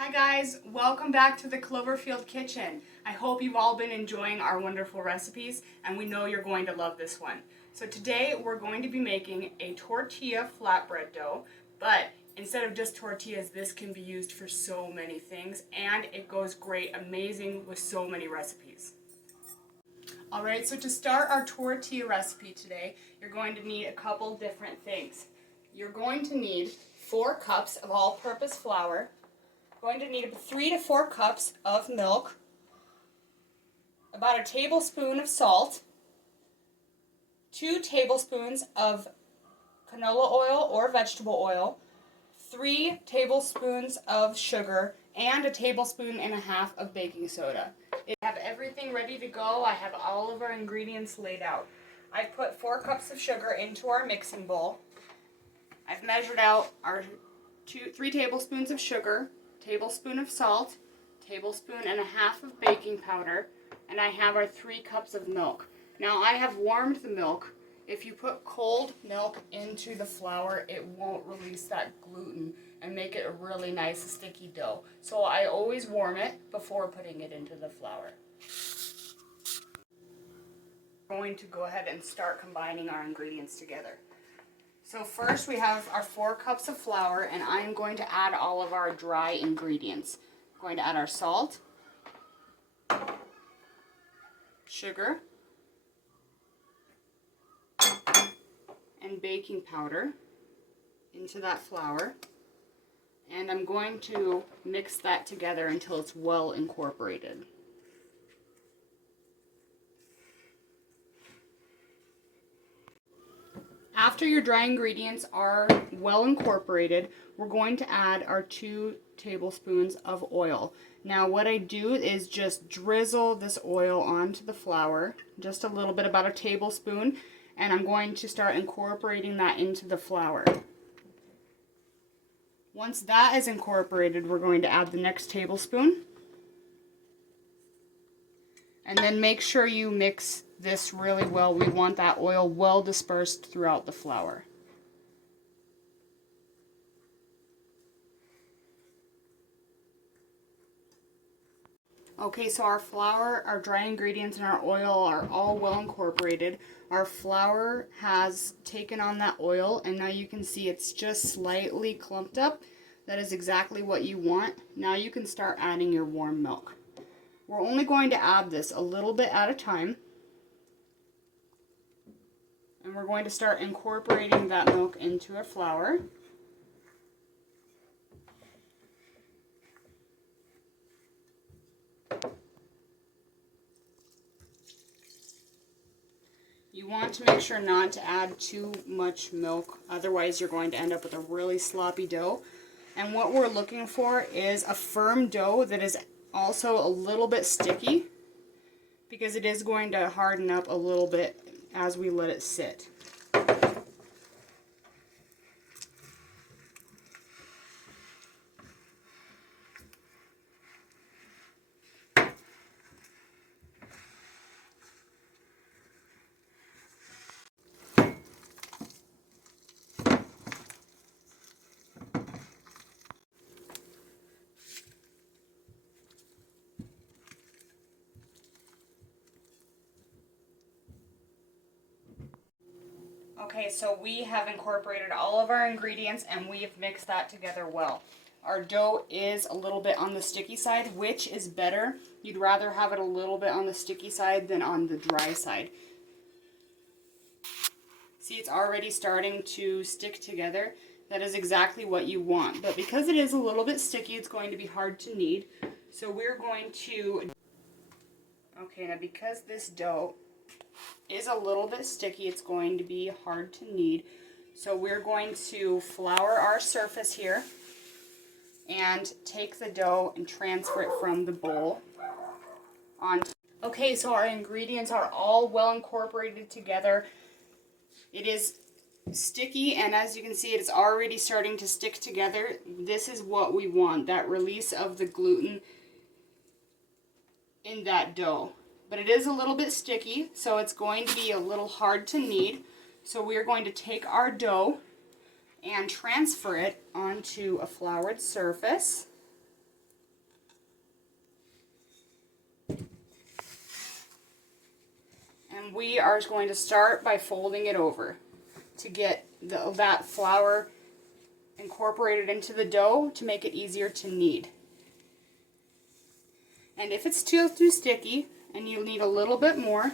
Hi guys, welcome back to the Cloverfield Kitchen. I hope you've all been enjoying our wonderful recipes and we know you're going to love this one. So today we're going to be making a tortilla flatbread dough, but instead of just tortillas, this can be used for so many things and it goes great, amazing with so many recipes. Alright, so to start our tortilla recipe today, you're going to need a couple different things. You're going to need 4 cups of all-purpose flour. Going to need 3 to 4 cups of milk, about a tablespoon of salt, 2 tablespoons of canola oil or vegetable oil, 3 tablespoons of sugar, and a tablespoon and a half of baking soda. I have everything ready to go. I have all of our ingredients laid out. I've put 4 cups of sugar into our mixing bowl. I've measured out our 3 tablespoons of sugar, tablespoon of salt, tablespoon and a half of baking powder, and I have our 3 cups of milk. Now I have warmed the milk. If you put cold milk into the flour, it won't release that gluten and make it a really nice sticky dough. So I always warm it before putting it into the flour. We're going to go ahead and start combining our ingredients together. So first we have our 4 cups of flour, and I'm going to add all of our dry ingredients. I'm going to add our salt, sugar, and baking powder into that flour. And I'm going to mix that together until it's well incorporated. After your dry ingredients are well incorporated, we're going to add our 2 tablespoons of oil. Now what I do is just drizzle this oil onto the flour, just a little bit, about a tablespoon, and I'm going to start incorporating that into the flour. Once that is incorporated, we're going to add the next tablespoon. And then make sure you mix this really well. We want that oil well dispersed throughout the flour. Okay, so our flour, our dry ingredients, and our oil are all well incorporated. Our flour has taken on that oil, and now you can see it's just slightly clumped up. That is exactly what you want. Now you can start adding your warm milk. We're only going to add this a little bit at a time. And we're going to start incorporating that milk into our flour. You want to make sure not to add too much milk, otherwise you're going to end up with a really sloppy dough. And what we're looking for is a firm dough that is also a little bit sticky, because it is going to harden up a little bit as we let it sit. Okay, so we have incorporated all of our ingredients and we have mixed that together well. Our dough is a little bit on the sticky side. Which is better? You'd rather have it a little bit on the sticky side than on the dry side. See, it's already starting to stick together. That is exactly what you want. But because it is a little bit sticky, it's going to be hard to knead. So we're going to... Okay, now because this dough is a little bit sticky, it's going to be hard to knead. So we're going to flour our surface here and take the dough and transfer it from the bowl on. Okay, so our ingredients are all well incorporated together. It is sticky, and as you can see, it's already starting to stick together. This is what we want, that release of the gluten in that dough. But it is a little bit sticky, so it's going to be a little hard to knead. So we're going to take our dough and transfer it onto a floured surface. we are going to start by folding it over to get that flour incorporated into the dough to make it easier to knead. And if it's too sticky and you need a little bit more,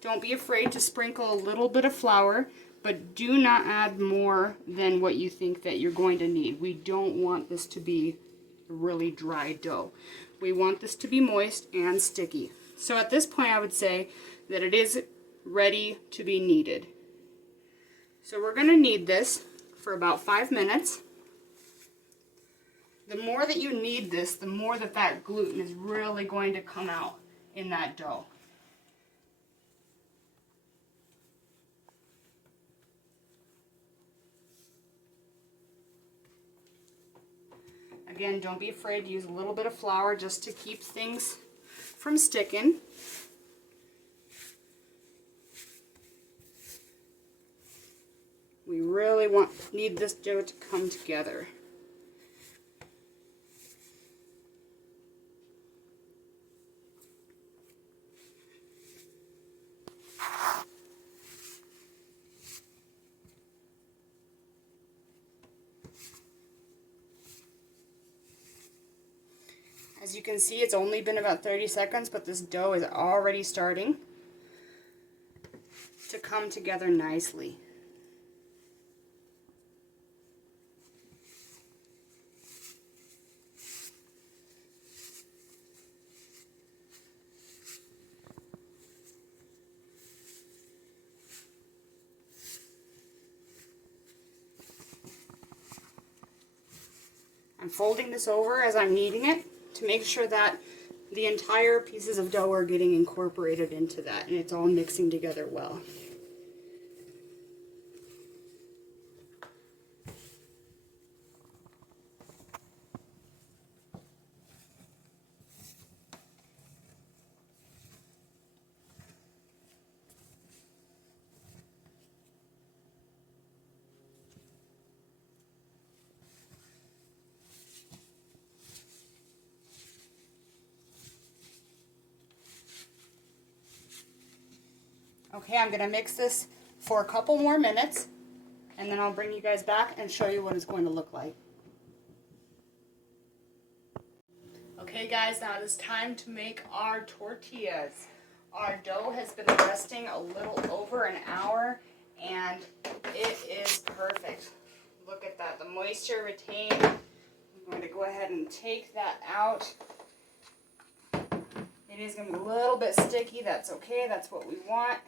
don't be afraid to sprinkle a little bit of flour, but do not add more than what you think that you're going to need. We don't want this to be a really dry dough. We want this to be moist and sticky. So at this point I would say that it is ready to be kneaded. So we're going to knead this for about 5 minutes. The more that you knead this, the more that gluten is really going to come out in that dough. Again, don't be afraid to use a little bit of flour just to keep things from sticking. We really need this dough to come together. As you can see, it's only been about 30 seconds, but this dough is already starting to come together nicely. I'm folding this over as I'm kneading it to make sure that the entire pieces of dough are getting incorporated into that and it's all mixing together well. Okay, I'm going to mix this for a couple more minutes, and then I'll bring you guys back and show you what it's going to look like. Okay guys, now it is time to make our tortillas. Our dough has been resting a little over an hour, and it is perfect. Look at that, the moisture retained. I'm going to go ahead and take that out. It is going to be a little bit sticky, that's okay, that's what we want.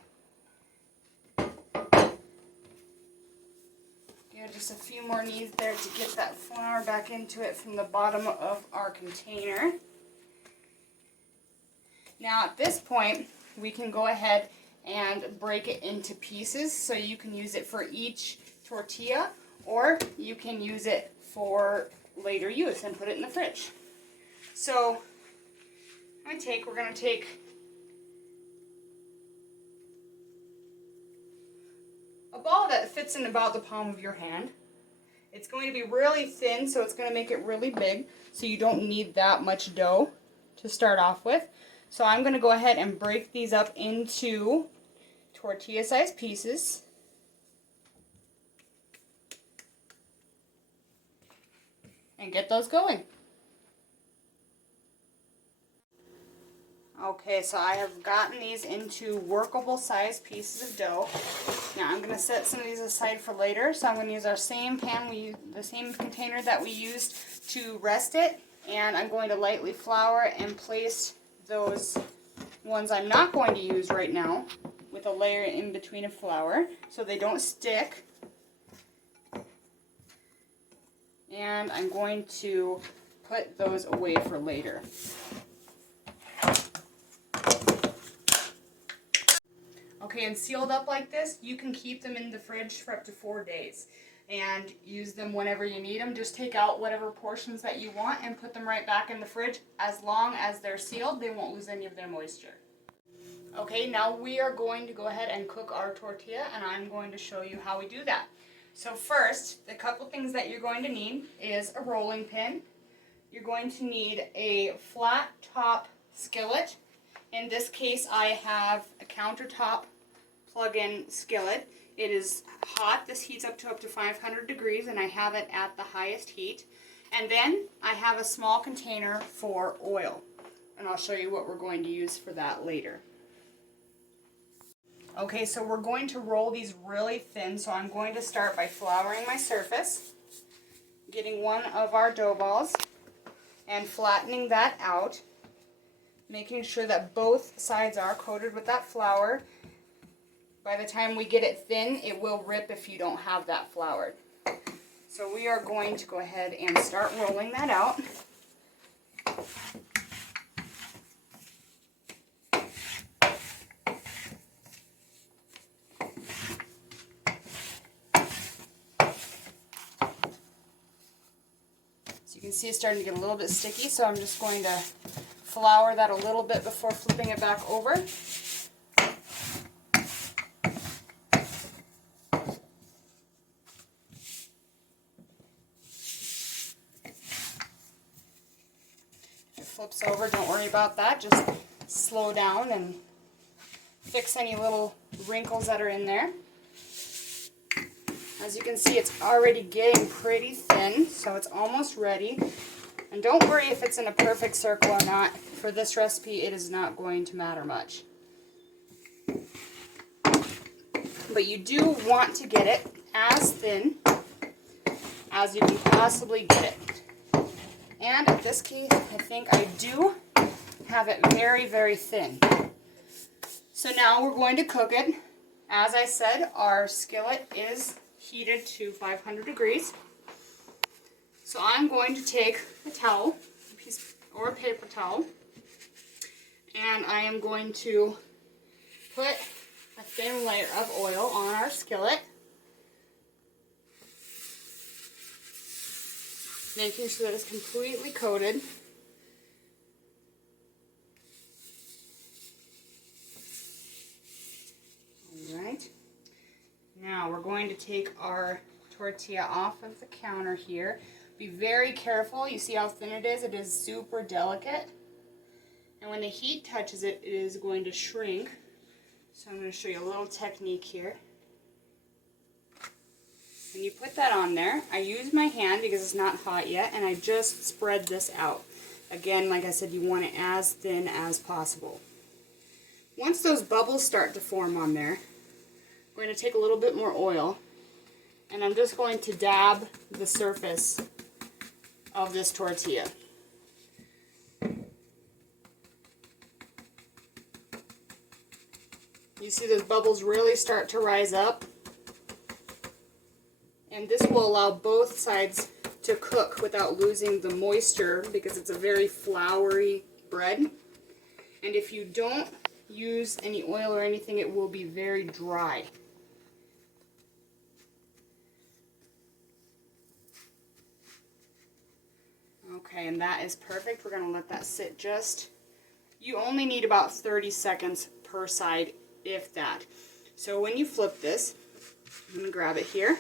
Just a few more kneads there to get that flour back into it from the bottom of our container. Now at this point, we can go ahead and break it into pieces, so you can use it for each tortilla, or you can use it for later use and put it in the fridge. So we're going to take a ball that fits in about the palm of your hand. It's going to be really thin, so it's going to make it really big, so you don't need that much dough to start off with. So I'm going to go ahead and break these up into tortilla-sized pieces. And get those going. Okay, so I have gotten these into workable size pieces of dough. Now I'm going to set some of these aside for later. So I'm going to use our same pan, the same container that we used to rest it, and I'm going to lightly flour and place those ones I'm not going to use right now with a layer in between of flour so they don't stick. And I'm going to put those away for later. Okay, and sealed up like this, you can keep them in the fridge for up to 4 days and use them whenever you need them. Just take out whatever portions that you want and put them right back in the fridge. As long as they're sealed, they won't lose any of their moisture. Okay, now we are going to go ahead and cook our tortilla, and I'm going to show you how we do that. So first, the couple things that you're going to need is a rolling pin. You're going to need a flat top skillet. In this case, I have a countertop plug-in skillet. It is hot. This heats up to 500 degrees, and I have it at the highest heat. And then I have a small container for oil, and I'll show you what we're going to use for that later. Okay, so we're going to roll these really thin, so I'm going to start by flouring my surface, getting one of our dough balls, and flattening that out, making sure that both sides are coated with that flour. By the time we get it thin, it will rip if you don't have that floured. So we are going to go ahead and start rolling that out. So you can see it's starting to get a little bit sticky, so I'm just going to flour that a little bit before flipping it back over. Flips over, don't worry about that, just slow down and fix any little wrinkles that are in there. As you can see, it's already getting pretty thin, so it's almost ready. And don't worry if it's in a perfect circle or not. For this recipe, it is not going to matter much. But you do want to get it as thin as you can possibly get it. And in this case, I think I do have it very, very thin. So now we're going to cook it. As I said, our skillet is heated to 500 degrees. So I'm going to take a towel, a piece or a paper towel, and I am going to put a thin layer of oil on our skillet, making sure that it's completely coated. Alright, now we're going to take our tortilla off of the counter here. Be very careful. You see how thin it is? It is super delicate. And when the heat touches it, it is going to shrink. So I'm going to show you a little technique here. When you put that on there, I use my hand because it's not hot yet, and I just spread this out. Again, like I said, you want it as thin as possible. Once those bubbles start to form on there, I'm going to take a little bit more oil, and I'm just going to dab the surface of this tortilla. You see those bubbles really start to rise up, and this will allow both sides to cook without losing the moisture because it's a very floury bread. And if you don't use any oil or anything, it will be very dry. Okay, and that is perfect. We're going to let that sit just, you only need about 30 seconds per side, if that. So when you flip this, I'm going to grab it here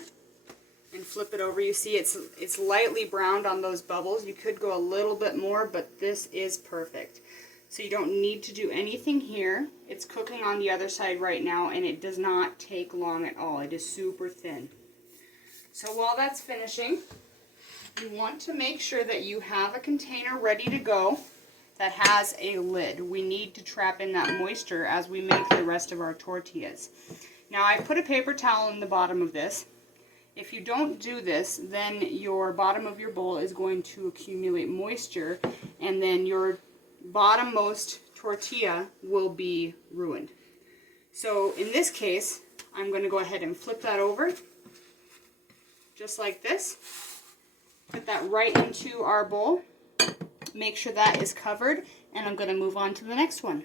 and flip it over. You see it's lightly browned on those bubbles. You could go a little bit more, but this is perfect. So you don't need to do anything here. It's cooking on the other side right now, and it does not take long at all. It is super thin. So while that's finishing, you want to make sure that you have a container ready to go that has a lid. We need to trap in that moisture as we make the rest of our tortillas. Now I put a paper towel in the bottom of this. If you don't do this, then your bottom of your bowl is going to accumulate moisture, and then your bottommost tortilla will be ruined. So in this case, I'm going to go ahead and flip that over, just like this. Put that right into our bowl. Make sure that is covered, and I'm going to move on to the next one.